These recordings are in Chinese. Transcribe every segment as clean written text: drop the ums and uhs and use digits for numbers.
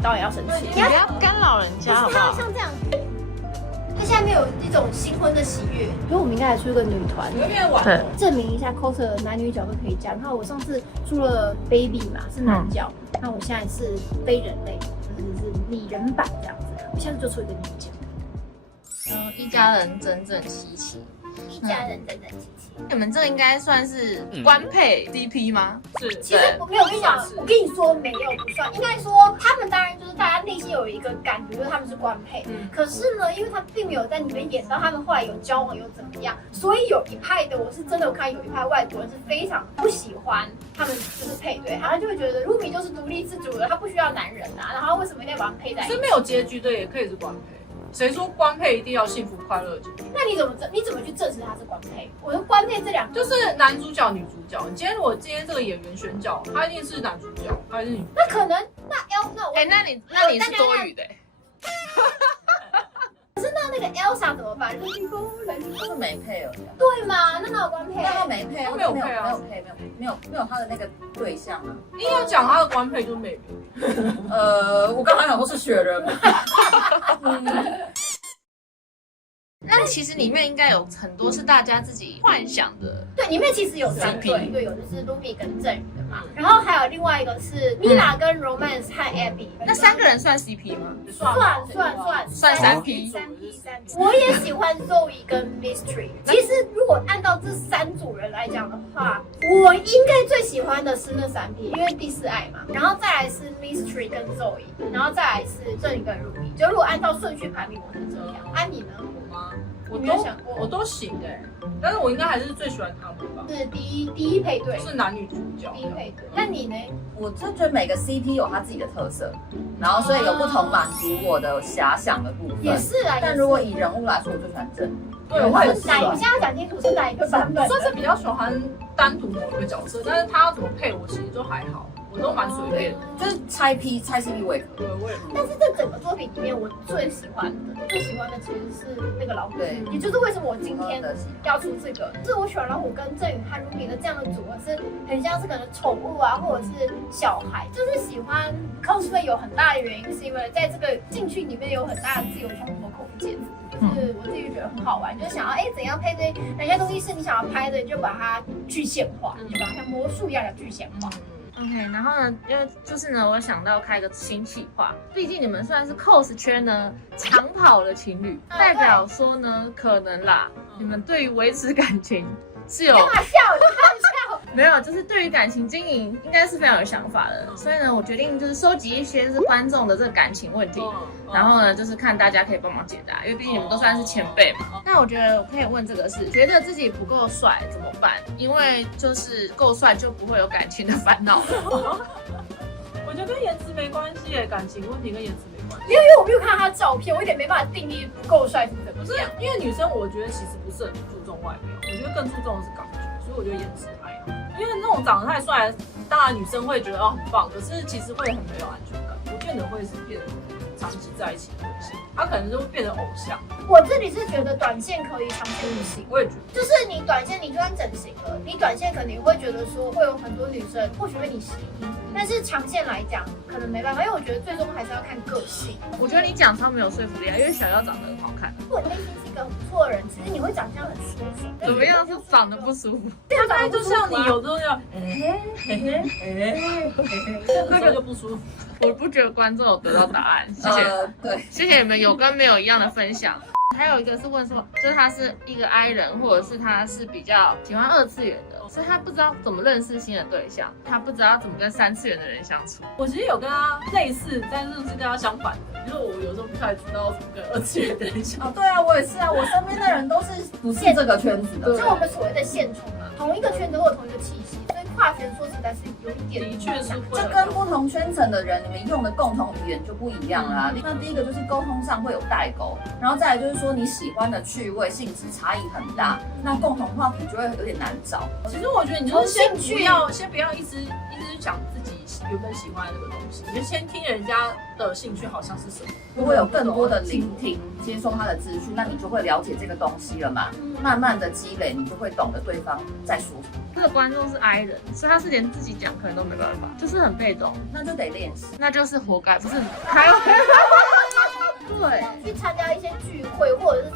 导演要生气。你不要干扰人家好不好？像这样。他下面有一种新婚的喜悦，所以我们应该来出一个女团，对，证明一下 coser 男女角都可以加。然后我上次出了 baby 嘛，是男角，那我现在是非人类，就是拟人版这样子。我下次就出一个女角。一家人整整齐齐，一家人整整齐齐。你们这应该算是官配 CP 吗？是，其实我没有跟你讲，我跟你说没有不算，应该说他们当然就是大家内心有一个感觉，就是他们是官配。可是呢，因为他并没有在里面演到他们后来有交往有怎么样，所以有一派的我是真的有看有一派外国人是非常不喜欢他们就是配对，他就会觉得 Ruby 就是独立自主的，他不需要男人啊，然后为什么一定要把他们配在一起？是没有结局的也可以是官配。谁说官配一定要幸福快乐的结局？那你怎么去证实他是官配？我说官配这两个就是男主角、女主角。你今天这个演员选角，他一定是男主角，他一定是女主角。那可能那你是多余的。可是那个 Elsa 怎么办？就是没配而已。对吗？那哪有官配？那他没配啊，没有配啊，没有他的那个对象啊。硬要讲他的官配就是妹妹。我刚刚讲都是雪人。那其实里面应该有很多是大家自己幻想的。对，里面其实有三对，对，有的是 Ruby 跟郑宇的嘛，然后还有另外一个是 Mila 跟 Romance 和 Abby。那三个人算 CP 吗？算三 P。我也喜欢 Zoe 跟 Mystery。其实如果按照这三组人来讲的话，我应该最喜欢的是那三 P，因为第四爱嘛，然后再来是 Mystery 跟 Zoe， 然后再来是郑宇跟 Ruby。就如果按照顺序排名，我是这样。安妮呢？我吗？我都行哎，但是我应该还是最喜欢他们吧。是第一配对，是男女主角。第一配对。那你呢？我真觉得每个 CP 有他自己的特色，然后所以有不同满足我的遐想的部分。也是啊，但如果以人物来说，我最喜欢郑。对，我也是。你现在讲清楚是哪一个版本？算是比较喜欢单独某一个角色，但是他要怎么配我其实就还好。我都蛮随便的，就是拆 CP 我也可以。对，我也。但是这整个作品里面，我最喜欢的其实是那个老虎，也就是为什么我今天要出这个，就是我喜欢老虎跟郑宇和 Ruby 的这样的组合，是很像是可能宠物啊，或者是小孩，就是喜欢 cosplay 有很大的原因，是因为在这个进去里面有很大的自由创作空间。就是我自己觉得很好玩，就是想要怎样配对哪些东西是你想要拍的，你就把它具现化，就把它像魔术一样的具现化。OK， 然后呢，就是呢，我想到开个新企划，毕竟你们算是 cos 圈呢长跑的情侣，代表说呢，可能啦，你们对于维持感情是有。干嘛笑？没有，就是对于感情经营应该是非常有想法的，所以呢，我决定就是收集一些是观众的这个感情问题，然后呢，就是看大家可以帮忙解答，因为毕竟你们都算是前辈嘛。那我觉得我可以问这个是，觉得自己不够帅怎么办？因为就是够帅就不会有感情的烦恼。我觉得跟颜值没关系耶，感情问题跟颜值没关系。因为我没有看到他的照片，我有点没办法定义不够帅是怎么样。因为女生我觉得其实不是很注重外表，我觉得更注重的是感觉，所以我觉得颜值还好。因为那种长得太帅，当然女生会觉得很棒，可是其实会很没有安全感，不见得会是变成长期在一起的对象，他可能就会变成偶像。我这里是觉得短线可以，长线不行。我也觉得，就是你短线你就算整形了，你短线可能会觉得说会有很多女生或许被你吸引，但是长线来讲可能没办法，因为我觉得最终还是要看个性。我觉得你讲超没有说服力啊，因为小妖长得很好看。如果内心是一个很不错的人，其实你会长相很舒服。怎么样是长得不舒服？大概就像你有时候要，那个就不舒服。我不觉得观众有得到答案，谢谢。对，谢谢你们有跟没有一样的分享。还有一个是问说，就是他是一个 I 人，或者是他是比较喜欢二次元的，所以他不知道怎么认识新的对象，他不知道怎么跟三次元的人相处。我其实有跟他类似，但是是跟他相反的，因为我有时候不太知道怎么跟二次元的人相处。对啊，我也是啊，我身边的人都是不是这个圈子的，就我们所谓的现充嘛，同一个圈子或同一个气息，所以跨圈说实在是有一点，的确是会，就跟不同圈层的人，你们用的共同语言就不一样啦。那第一个就是沟通上会有代沟，然后再来就是说你喜欢的趣味性质差异很大，那共同话题就会有点难找。其实我觉得你就是先不要一直讲自己原本喜欢的那个东西，你就先听人家的兴趣好像是什么。如果有更多的聆听，接收他的资讯，那你就会了解这个东西了嘛。慢慢的积累，你就会懂得对方在说什么。这个观众是 I 人，所以他是连自己讲可能都没办法，就是很被动，那就得练习。那就是活该，不是开玩笑。对，去参加一些聚会，或者是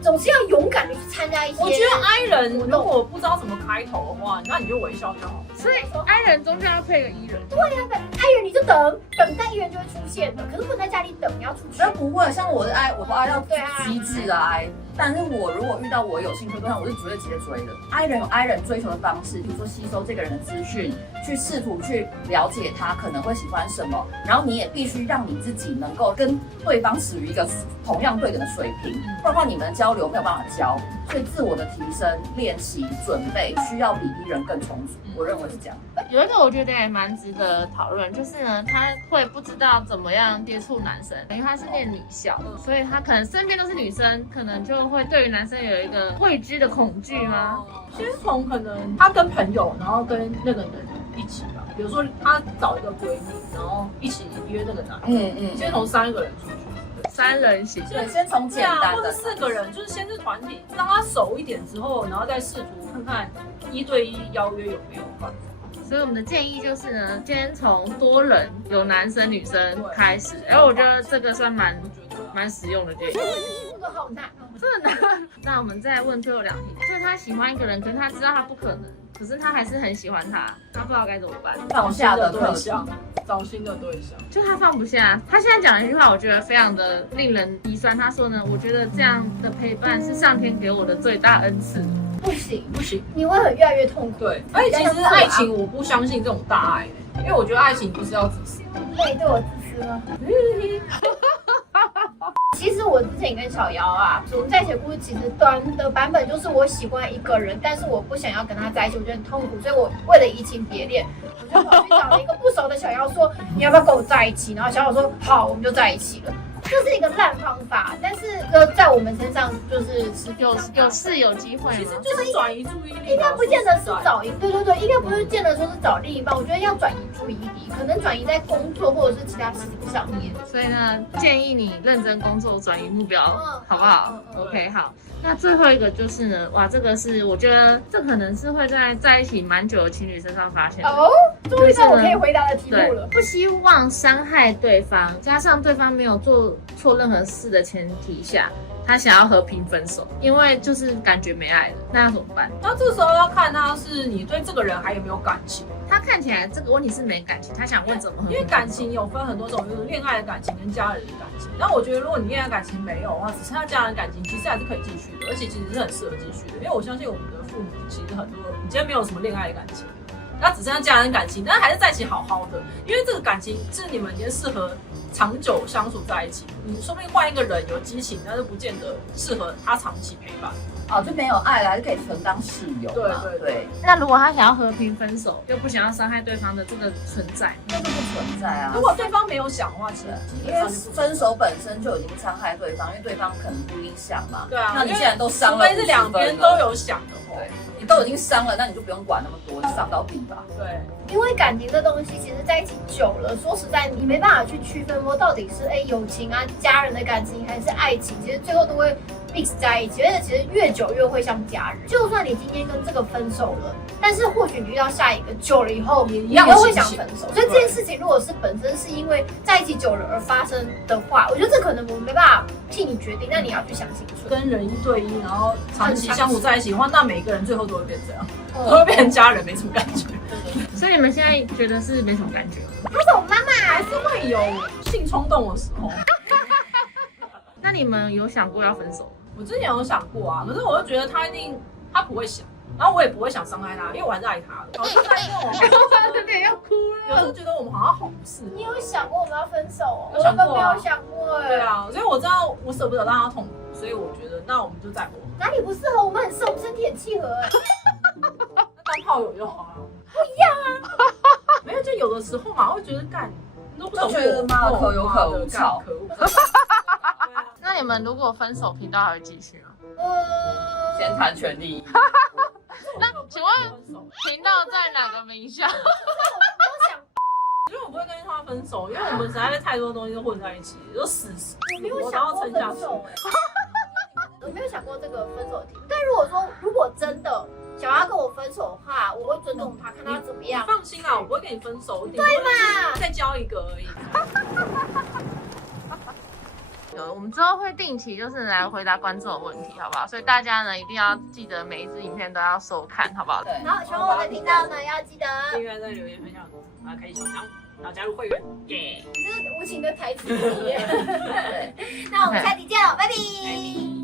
总是要勇敢的去参加一些。我觉得 I 人如果不知道怎么开头的话，那你就微笑就好。所以 I 人中间要配个 E 人。对呀，I 人你就等待 E 人就会出现的，可是不能在家里等，你要出去。那不会，像我的 I， 我不 I 到极致的 I。但是我如果遇到我有兴趣的对象，我是绝对直接追的。I 人有 I 人追求的方式，比如说吸收这个人的资讯，去试图去了解他可能会喜欢什么，然后你也必须让你自己能够跟对方处于一个同样对等的水平，不然的话你们的交流没有办法交。所以自我的提升、练习、准备需要比 E 人更充足，我认为是这样。有一个我觉得也蛮值得讨论，就是呢，他会不知道怎么样接触男生，因为他是念女校，所以他可能身边都是女生，可能就会对于男生有一个未知的恐惧吗？先从可能他跟朋友，然后跟那个人一起吧，比如说他找一个闺蜜，然后一起约那个男生，先从3个人出去。3人行，对，先从简单的，或者4个人，就是先是团体，让他熟一点之后，然后再试图看看1对1邀约有没有办法。所以我们的建议就是呢，先从多人有男生女生开始，然后我觉得这个算蛮实用的建议。这个好难哦，真的难。那我们再问最后2题，就是他喜欢一个人，可是他知道他不可能，可是他还是很喜欢他，他不知道该怎么办。放下的对象，找新的对象，就他放不下。他现在讲了一句话，我觉得非常的令人鼻酸。他说呢，我觉得这样的陪伴是上天给我的最大恩赐。不行，你会越来越痛苦。对，而且其实爱情我不相信这种大爱，因为我觉得爱情不是要自私。那你对我自私吗？其实我之前跟小姚啊，我们在一起的故事，其实短的版本就是我喜欢一个人，但是我不想要跟他在一起，我觉得很痛苦，所以我为了移情别恋，我就跑去找了一个不熟的小姚说，你要不要跟我在一起？然后小姚说好，我们就在一起了。这是一个烂方法，但是在我们身上就是有机会吗？其实就是转移注意力，应该不见得是找对，应该不是见得说是找另一半，我觉得要转移注意力，可能转移在工作或者是其他事情上面。所以呢，建议你认真工作，转移目标，好不好？OK， 好。那最后一个就是呢，哇，这个是我觉得这可能是会在一起蛮久的情侣身上发现的。哦，终于到我可以回答的题目了。不希望伤害对方，加上对方没有做错任何事的前提下，他想要和平分手，因为就是感觉没爱了，那要怎么办？那这时候要看他是你对这个人还有没有感情。他看起来这个问题是没感情，他想问怎么？因为感情有分很多种，就是恋爱的感情跟家人的感情。但我觉得如果你恋爱感情没有的话，只剩下家人感情，其实还是可以继续的，而且其实是很适合继续的。因为我相信我们的父母其实很多，你今天没有什么恋爱的感情，那只剩下家人感情，但还是在一起好好的，因为这个感情是你们已经适合长久相处在一起。你说不定换一个人有激情，但是不见得适合他长期陪伴。哦，就没有爱了，还是可以纯当室友嘛。对。那如果他想要和平分手，又不想要伤害对方的这个存在，那就不存在啊。如果对方没有想的话，其实因为分手本身就已经伤害对方，因为对方可能不一定想嘛。对啊。那你既然都伤了，除非是2边都有想的话，你都已经伤了，那你就不用管那么多，就伤到底吧。对。因为感情这东西，其实在一起久了，说实在，你没办法去区分说到底是友情啊、家人的感情还是爱情，其实最后都会 mix 在一起，而且其实越久越会像家人。就算你今天跟这个分手了，但是或许你遇到下一个，久了以后你又会想分手。所以这件事情如果是本身是因为在一起久了而发生的话，我觉得这可能我们没办法替你决定，但你要去想清楚。跟人1对1，然后长期相处在一起的话，那每一个人最后都会变这样，都会变成家人，没什么感觉。所以你们现在觉得是没什么感觉？他是我妈妈，还是会有性冲动的时候。那你们有想过要分手吗？我之前有想过啊，可是我就觉得他不会想，然后我也不会想伤害他，因为我还是爱他的。我现在因为我有点要哭了，有时候觉得我们好像好不适合。你有想过我们要分手哦？有想过啊，我根本没有想过哎。对啊，所以我知道我舍不得让他痛苦，所以我觉得那我们就再磨。哪里不适合？我们很适合，我们身体很契合哎。那当炮友就好了。不一样啊。没有，就有的时候嘛，会觉得干，你都不懂我，觉得妈的可有可无，操！那你们如果分手，频道还会继续吗？先谈权利。那请问频道在哪个名下？我没有想不会跟他分手，因为我们实在是太多东西都混在一起，就死我没有想过分手我没有想过这个分手的题目。但如果真的想要跟我分手的话，我会尊重他，看他怎么样。放心啦，我不会跟你分手，对嘛？再交一个而已。我们之后会定期就是来回答观众的问题，好不好？所以大家呢一定要记得每一支影片都要收看，好不好？对。然后喜欢我的频道呢，要记得订阅、在留言分享，然后开启小铃铛，然后加入会员，耶！这是无情的台词。那我们下期见了，拜拜。